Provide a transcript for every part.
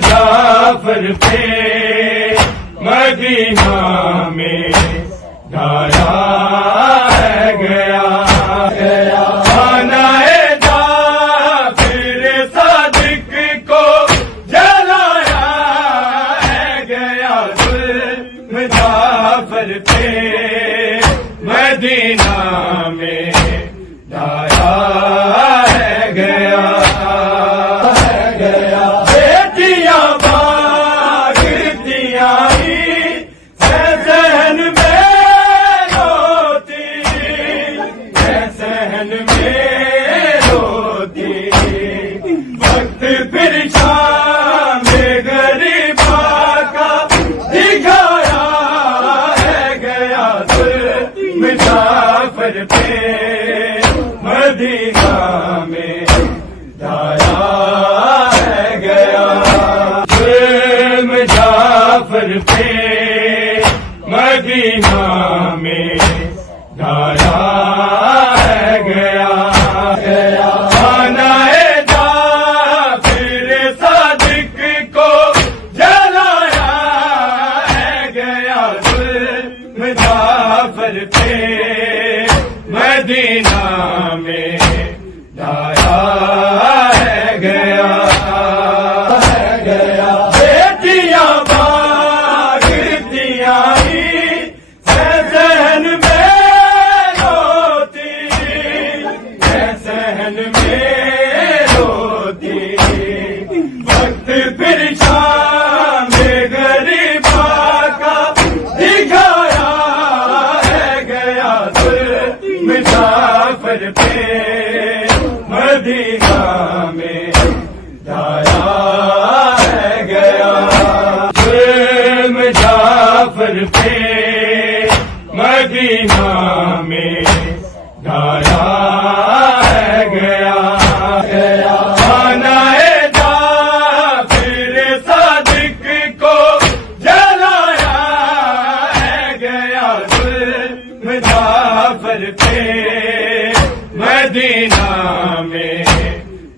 جعفر پہ مدینہ میں ڈالا ہے گیا خانہ جعفر صادق کو جلایا ہے گیا ظلم جعفر پہ مدینہ میں ڈالا ہے گیا مدینہ میں ڈالا ہے گیا ظلم جعفر پہ مدینہ میں ڈالا ہے گیا خانہ جعفر صادق کو جلایا ہے گیا ظلم جعفر پہ مدینہ میں ڈالا ہے گیا بیٹیاں بھاگتی آئی ذہن میں روتی ذہن میں روتی وقت پھر شام غریبا کا دکھایا ہے گیا جعفر پہ مدینہ میں ڈالا ہے گیا ظلم جعفر پہ مدینہ میں ڈالا ہے گیا خانہ جعفر صادق کو جلایا ہے گیا ظلم جعفر پہ مدینہ میں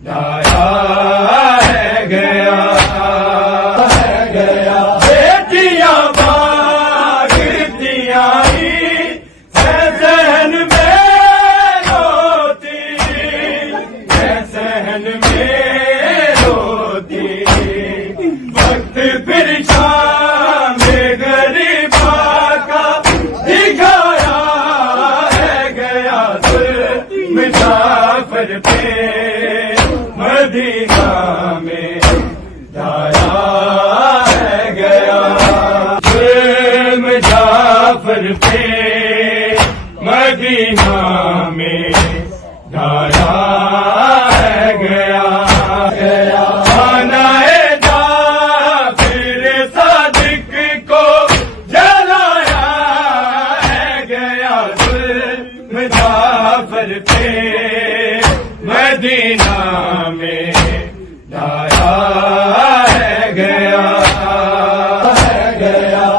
ڈالا ہے گیا بیٹیاں بھاگتی آئی ذہن میں روتی ذہن میں روتی وقت پھر شام غریبا کا دکھایا ہے گیا جعفر پہ مدینہ میں ڈالا ہے گیا ظلم جعفر پہ مدینہ میں ڈالا ہے گیا خانہ جعفر صادق کو جلایا ہے گیا ظلم جعفر پہ مدینہ میں ڈالا ہے گیا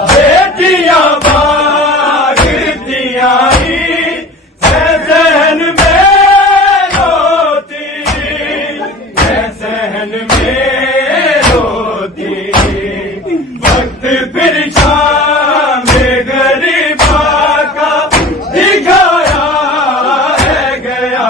بیٹیاں بھاگتی آئی ذہن میں روتی ذہن میں روتی وقت پھر شام غریبا کا دکھایا ہے گیا